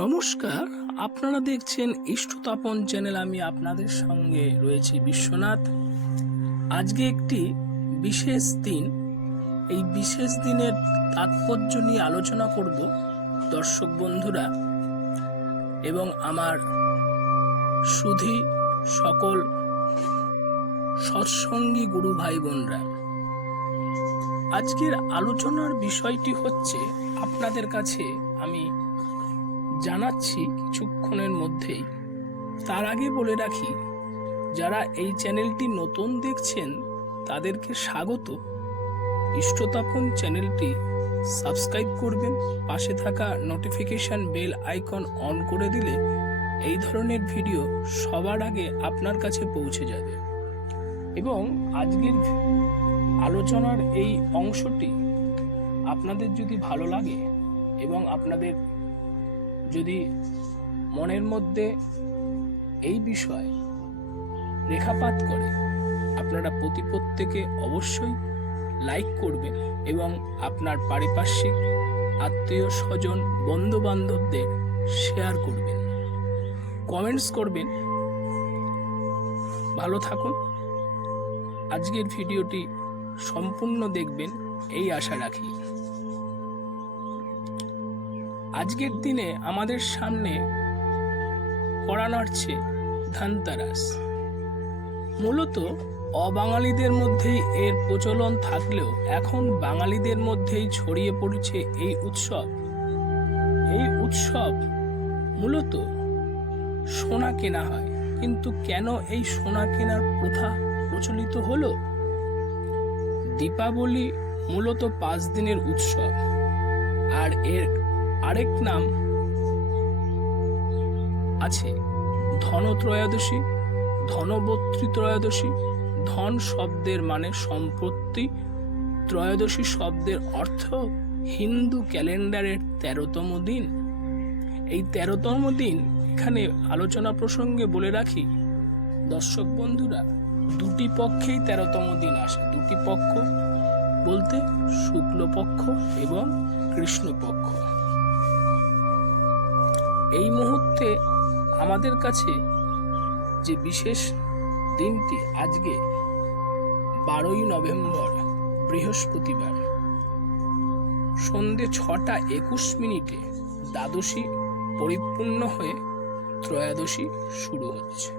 নমস্কার, আপনারা দেখছেন ইষ্টতাপন চ্যানেল, আমি আপনাদের সঙ্গে রয়েছি বিশ্বনাথ। আজকে একটি বিশেষ দিন। এই বিশেষ দিনের তাৎপর্য নিয়ে আলোচনা করব দর্শক বন্ধুরা এবং আমার সুধী সকল সৎসঙ্গী গুরু ভাই বোনরা। আজকের আলোচনার বিষয়টি হচ্ছে, আপনাদের কাছে আমি জানাচ্ছি কিছুক্ষণের মধ্যেই। তার আগে বলে রাখি, যারা এই চ্যানেলটি নতুন দেখছেন, তাদেরকে স্বাগত। ইষ্টতাপন চ্যানেলটি সাবস্ক্রাইব করবেন, পাশে থাকা নোটিফিকেশন বেল আইকন অন করে দিলে এই ধরনের ভিডিও সবার আগে আপনার কাছে পৌঁছে যাবে। এবং আজকের আলোচনার এই অংশটি আপনাদের যদি ভালো লাগে এবং আপনাদের যদি মনের মধ্যে এই বিষয় রেখাপাত করে, আপনারা প্রতি প্রত্যেকে অবশ্যই লাইক করবেন এবং আপনার পারিপার্শ্বিক আত্মীয় স্বজন বন্ধু বান্ধবদের শেয়ার করবেন। কমেন্টস করবেন। ভালো থাকুন। আজকের ভিডিওটি সম্পূর্ণ দেখবেন, এই আশা রাখি। আজকের দিনে আমাদের সামনে কড়া নাড়ছে ধানতারাস। মূলত অবাঙালিদের মধ্যেই এর প্রচলন থাকলেও এখন বাঙালিদের মধ্যেই ছড়িয়ে পড়েছে এই উৎসব। এই উৎসব মূলত সোনা কেনা হয়। কিন্তু কেন এই সোনা কেনার প্রথা প্রচলিত হলো? দীপাবলি মূলত পাঁচ দিনের উৎসব। আর এর আরেক নাম আছে। ধনত্রয়োদশী ধনবত্রী ত্রয়োদশী ধন শব্দের মানে সম্পত্তি। ত্রয়োদশী শব্দের অর্থ হিন্দু ক্যালেন্ডারের তেরোতম দিন। এই তেরোতম দিন এখানে আলোচনা প্রসঙ্গে বলে রাখি, দর্শক বন্ধুরা, দুটি পক্ষেই তেরোতম দিন আসে। দুটি পক্ষ বলতে শুক্লপক্ষ এবং কৃষ্ণপক্ষ। এই মুহূর্তে আমাদের কাছে যে বিশেষ দিনটি আজকে বারোই নভেম্বর, বৃহস্পতিবার, সন্ধে ছটা একুশ মিনিটে দ্বাদশী পরিপূর্ণ হয়ে ত্রয়োদশী শুরু হচ্ছে।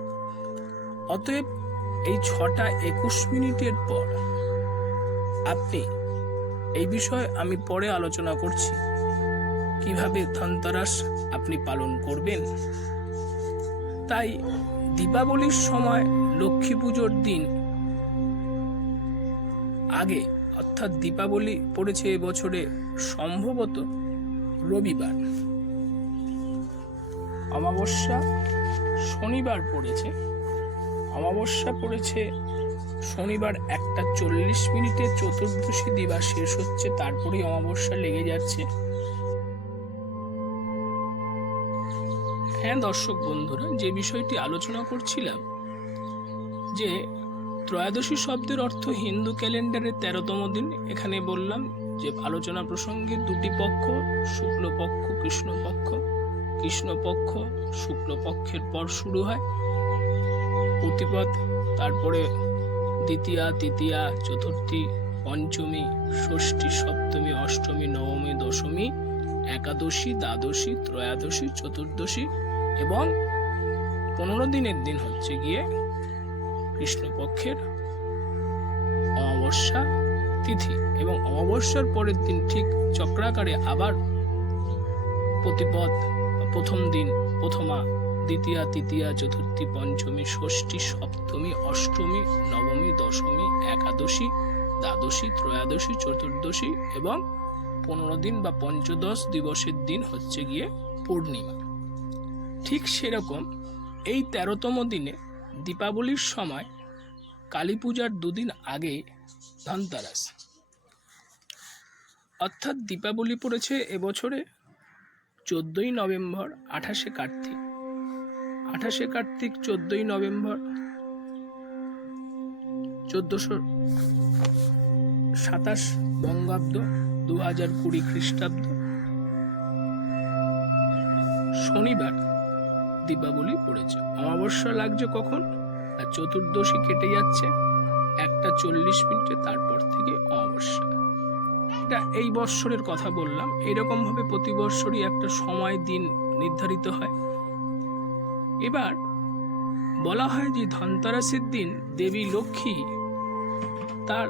অতএব এই ছটা একুশ মিনিটের পর আপনি এই বিষয়ে আমি পরে আলোচনা করছি। কীভাবে ধনতেরাস আপনি পালন করবেন? তাই দীপাবলির সময় লক্ষ্মী পুজোর দিন আগে, অর্থাৎ দীপাবলি পড়েছে এবছরে সম্ভবত রবিবার। অমাবস্যা শনিবার পড়েছে। অমাবস্যা পড়েছে শনিবার একটা চল্লিশ মিনিটে চতুর্দশী দিবা শেষ হচ্ছে, তারপরেই অমাবস্যা লেগে যাচ্ছে। হ্যাঁ দর্শক বন্ধুরা, যে বিষয়টি আলোচনা করছিলাম, যে ত্রয়োদশী শব্দের অর্থ হিন্দু ক্যালেন্ডারের তেরোতম দিন, এখানে বললাম যে আলোচনা প্রসঙ্গে দুটি পক্ষ, শুক্লপক্ষ, কৃষ্ণপক্ষ। কৃষ্ণপক্ষ, শুক্লপক্ষের পর শুরু হয় প্রতিপদ, তারপরে দ্বিতীয়া, তৃতীয়া, চতুর্থী, পঞ্চমী, ষষ্ঠী, সপ্তমী, অষ্টমী, নবমী, দশমী, একাদশী, দ্বাদশী, ত্রয়োদশী, চতুর্দশী এবং পনেরো দিনের দিন হচ্ছে গিয়ে কৃষ্ণপক্ষের অমাবস্যা তিথি এবং অমাবস্যার পরের দিন ঠিক চক্রাকারে আবার প্রতিপদ প্রথম দিন, প্রথমা, দ্বিতীয়া, তৃতীয়া, চতুর্থী, পঞ্চমী, ষষ্ঠী, সপ্তমী, অষ্টমী, নবমী, দশমী, একাদশী, দ্বাদশী, ত্রয়োদশী, চতুর্দশী এবং পনেরো দিন বা পঞ্চদশ দিবসের দিন হচ্ছে গিয়ে পূর্ণিমা। ঠিক সেরকম এই তেরোতম দিনে দীপাবলির সময় কালী পূজার দুদিন আগে ধনতেরাস। অর্থাৎ দীপাবলি পড়েছে এবছরে চোদ্দই নভেম্বর আঠাশে কার্তিক। আঠাশে কার্তিক চোদ্দই নভেম্বর চোদ্দশো সাতাশ বঙ্গাব্দ দু হাজার কুড়ি খ্রিস্টাব্দ। শনিবার দীপাবলি পড়েছে। অমাবস্যা লাগছে কখন? আর চতুর্দশী কেটে যাচ্ছে। একটা চল্লিশ মিনিটে তারপর থেকে অমাবস্যা। এটা এই বৎসরের কথা বললাম। এরকম ভাবে প্রতি বৎসরই একটা সময় দিন নির্ধারিত হয়। এবার বলা হয় যে ধনতেরাসের দিন দেবী লক্ষ্মী তার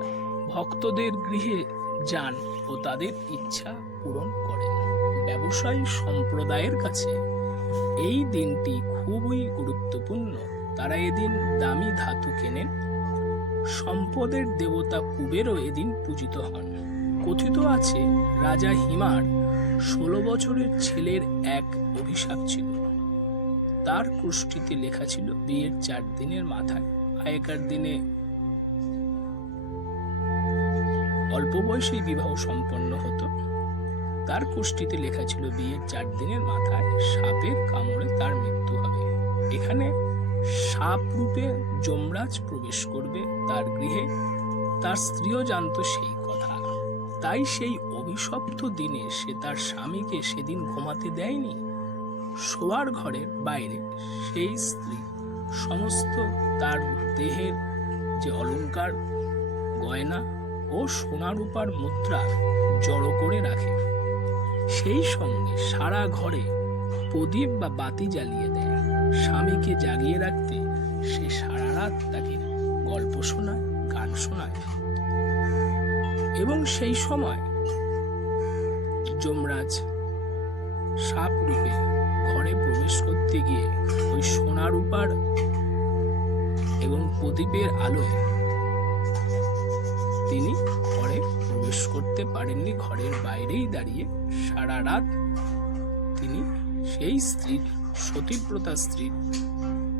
ভক্তদের গৃহে যান ও তাদের ইচ্ছা পূরণ করেন। ব্যবসায়ী সম্প্রদায়ের কাছে এই দিনটি খুবই গুরুত্বপূর্ণ। তারা এদিন দামি ধাতু কেনেন। সম্পদের দেবতা কুবেরও এদিন পূজিত হন। কথিত আছে, রাজা হিমার ষোলো বছরের ছেলের এক অভিশাপ ছিল। তার কুষ্টিতে লেখা ছিল, বিয়ের চার দিনের মাথায়। আগেকার দিনে অল্প বয়সেই বিবাহ সম্পন্ন হতো। তার কুষ্টিতে লেখা ছিল, বিয়ের চার দিনের মাথায় সাপের কামড়ে তার মৃত্যু হবে। এখানে সাপ রূপে যমরাজ প্রবেশ করবে তার গৃহে। তার স্ত্রীও জানতো সেই কথা। তাই সেই অভিশপ্ত দিনে সে তার স্বামীকে সেদিন ঘুমাতে দেয়নি। শোয়ার ঘরের বাইরে সেই স্ত্রী সমস্ত তার দেহের যে অলংকার গয়না ও সোনা রূপার মুদ্রা জড়ো করে রাখে। সেই সঙ্গে সারা ঘরে প্রদীপ বা বাতি জ্বালিয়ে দেয়। স্বামীকে জাগিয়ে রাখতে সে সারা রাত তাকে গল্প শোনায়, গান শোনায়। এবং সেই সময় যমরাজ সাপ রূপে ঘরে প্রবেশ করতে গিয়ে ওই সোনা রূপার এবং প্রদীপের আলোয় তিনি প্রবেশ করতে পারেননি ঘরের বাইরেই দাঁড়িয়ে। সারা রাত তিনি সেই স্ত্রীর সতীব্রতা স্ত্রীর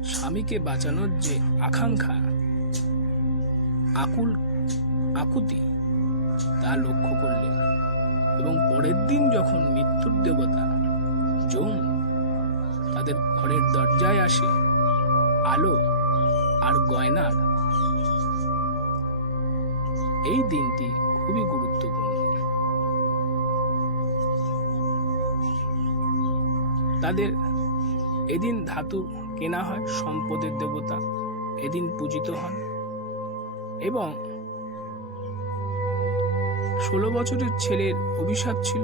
স্বামীকে বাঁচানোর যে আকাঙ্ক্ষা, আকুল, আকুতি, তা লক্ষ্য করলেন। এবং পরের দিন যখন মৃত্যুর দেবতা যম তাদের ঘরের দরজায় আসে, আলো আর গয়নার, এই দিনটি খুবই গুরুত্বপূর্ণ। তাদের এদিন ধাতু কেনা হয়, সম্পদের দেবতা এদিন পূজিত হন এবং ষোলো বছরের ছেলের অভিশাপ ছিল।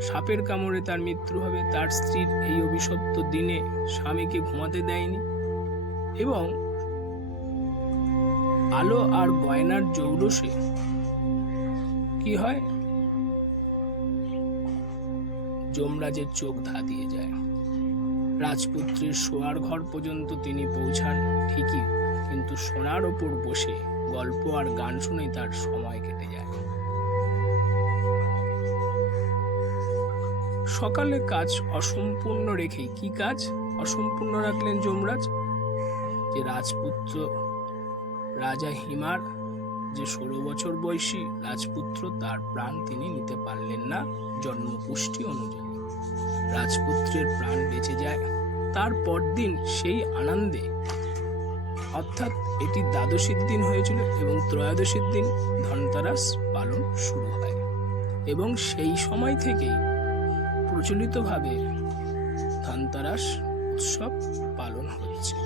সাপের কামড়ে তার মৃত্যু হবে, তার স্ত্রীর এই অভিশপ্ত দিনে স্বামীকে ঘুমাতে দেয়নি এবং আলো আর গয়নার জৌলসে। কি হয়? যমরাজের চোখ ধা দিয়ে যায়। রাজপুত্রের শোয়ার ঘর পর্যন্ত তিনি পৌঁছান ঠিকই, কিন্তু সোনার ওপর বসে গল্প আর গান শুনেই তার সময় কেটে যায়। সকালে কাজ অসম্পূর্ণ রেখে কি কাজ? অসম্পূর্ণ রাখলেন যমরাজ? যে রাজপুত্র রাজা হিমার যে ষোলো বছর বয়সী রাজপুত্র, তার প্রাণ তিনি নিতে পারলেন না জন্মপুষ্টি অনুযায়ী। রাজপুত্রের প্রাণ বেঁচে যায়, তার পরদিন সেই আনন্দে। অর্থাৎ এটি দ্বাদশীর দিন হয়েছিল এবং ত্রয়োদশীর দিন ধনতেরাস পালন শুরু হয়। এবং সেই সময় থেকেই প্রচলিতভাবে ধনতেরাস উৎসব পালন হয়েছে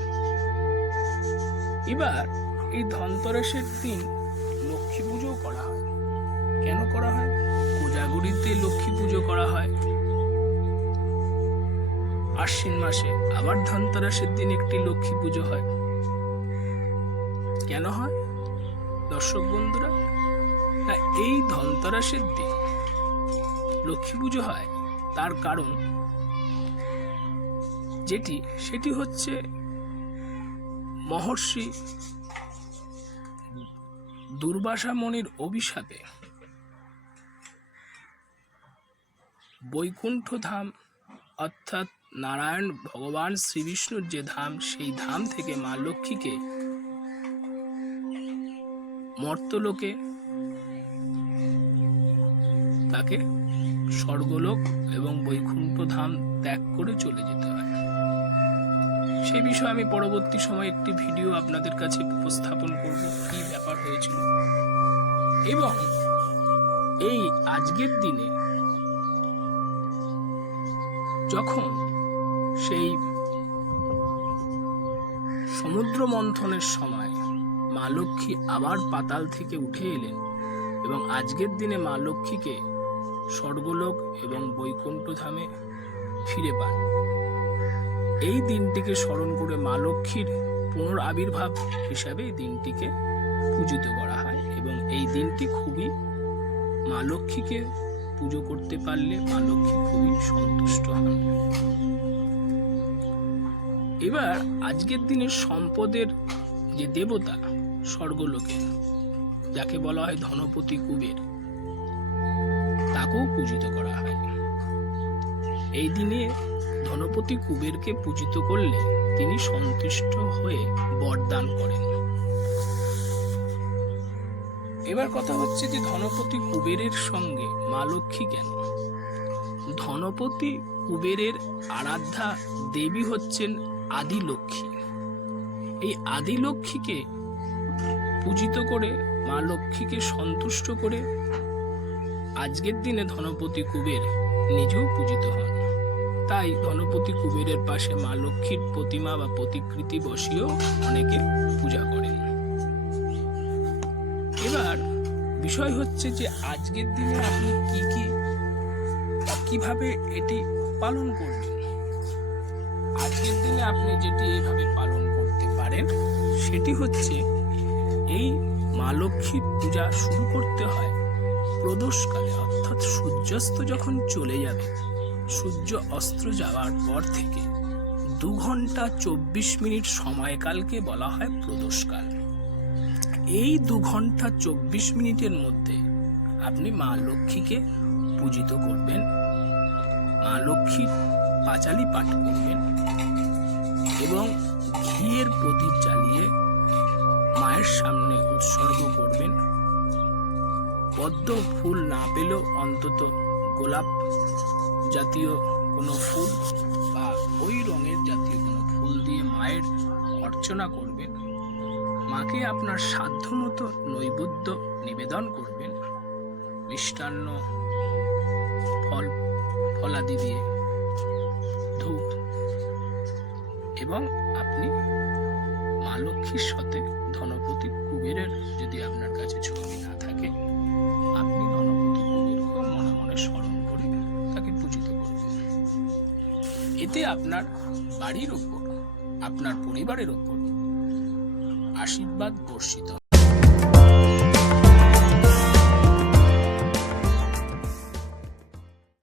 এবার এই ধনতেরাসের দিন লক্ষ্মী পুজো করা হয়। কেন করা হয়? কোজাগুড়িতে লক্ষ্মী পুজো করা হয়। আশ্বিন মাসে আবার ধনতেরাসের দিন একটি লক্ষ্মী পুজো হয়। কেন হয়? দর্শক বন্ধুরা, না, এই ধনতেরাসের দিন লক্ষ্মী পুজো হয় তার কারণ যেটি, সেটি হচ্ছে মহর্ষি দুর্বাসা মনির অভিশাপে। বৈকুণ্ঠ ধাম অর্থাৎ নারায়ণ ভগবান শ্রীবিষ্ণুর যে ধাম, সেই ধাম থেকে মা লক্ষ্মীকে মর্তলোকে তাকে স্বর্গলোক এবং বৈকুণ্ঠ ধাম ত্যাগ করে চলে যেতে হয়। সে বিষয়ে আমি পরবর্তী সময় একটি ভিডিও আপনাদের কাছে উপস্থাপন করব, কি ব্যাপার হয়েছিল। এবং এই আজকের দিনে যখন সেই সমুদ্র মন্থনের সময় মা লক্ষ্মী আবার পাতাল থেকে উঠে এলেন এবং আজকের দিনে মা লক্ষ্মীকে স্বর্গলোক এবং বৈকুণ্ঠ ধামে ফিরে পান। এই দিনটিকে স্মরণ করে মা লক্ষ্মীর পুনর আবির্ভাব হিসাবে এই দিনটিকে পূজিত করা হয় এবং এই দিনটি খুবই মা লক্ষ্মীকে পুজো করতে পারলে মা লক্ষ্মী খুবই সন্তুষ্ট হন। এবার আজকের দিনের সম্পদের যে দেবতা স্বর্গলোকে, যাকে বলা হয় ধনপতি কুবের, তাকেও পূজিত করা হয়। এই দিনে ধনপতি কুবেরকে পূজিত করলে তিনি সন্তুষ্ট হয়ে বরদান করেন। এবার কথা হচ্ছে যে ধনপতি কুবেরের সঙ্গে মা লক্ষ্মী কেন? ধনপতি কুবেরের আরাধ্যা দেবী হচ্ছেন আদি লক্ষ্মী এই আদি লক্ষ্মীকে পূজিত করে মা লক্ষ্মীকে সন্তুষ্ট করে আজকের দিনে ধনপতি কুবের নিজেও পূজিত হন। তাই গণপতি কুবেরের পাশে মা লক্ষ্মীর প্রতিমা বা প্রতিকৃতি বসিয়েও অনেকে পূজা করেন। এবার বিষয় হচ্ছে যে আজকের দিনে আপনি কি কি, কীভাবে এটি পালন করবেন? আজকের দিনে আপনি যেটি এইভাবে পালন করতে পারেন, সেটি হচ্ছে এই মা লক্ষ্মীর পূজা শুরু করতে হয় প্রদোষকালে, অর্থাৎ সূর্যাস্ত যখন চলে যাবে সূর্য অস্ত্র যাওয়ার পর থেকে দু ঘণ্টা চব্বিশ মিনিট সময়কালকে বলা হয় প্রদোষকাল। এই দু ঘণ্টা চব্বিশ মিনিটের মধ্যে আপনি মা লক্ষ্মীকে পূজিত করবেন, মা লক্ষ্মীর পাঁচালি পাঠ করবেন এবং ঘিয়ের প্রদীপ জ্বালিয়ে মায়ের সামনে উৎসর্গ করবেন। পদ্ম ফুল না পেলেও অন্তত গোলাপ জাতীয় কোনো ফুল বা ওই রঙের জাতীয় কোনো ফুল দিয়ে মায়ের অর্চনা করবেন। মাকে আপনার সাধ্যমতো নৈবেদ্য নিবেদন করবেন। মিষ্টান্ন, ফল, ফলাদি দিয়ে ধূপ এবং আপনি মা লক্ষ্মীর সাথে ধনপতি কুবেরের যদি আপনার কাছে ছবি না থাকে এতে আপনার বাড়ির ওপর আপনার পরিবারের ওপর আশীর্বাদ বর্ষিত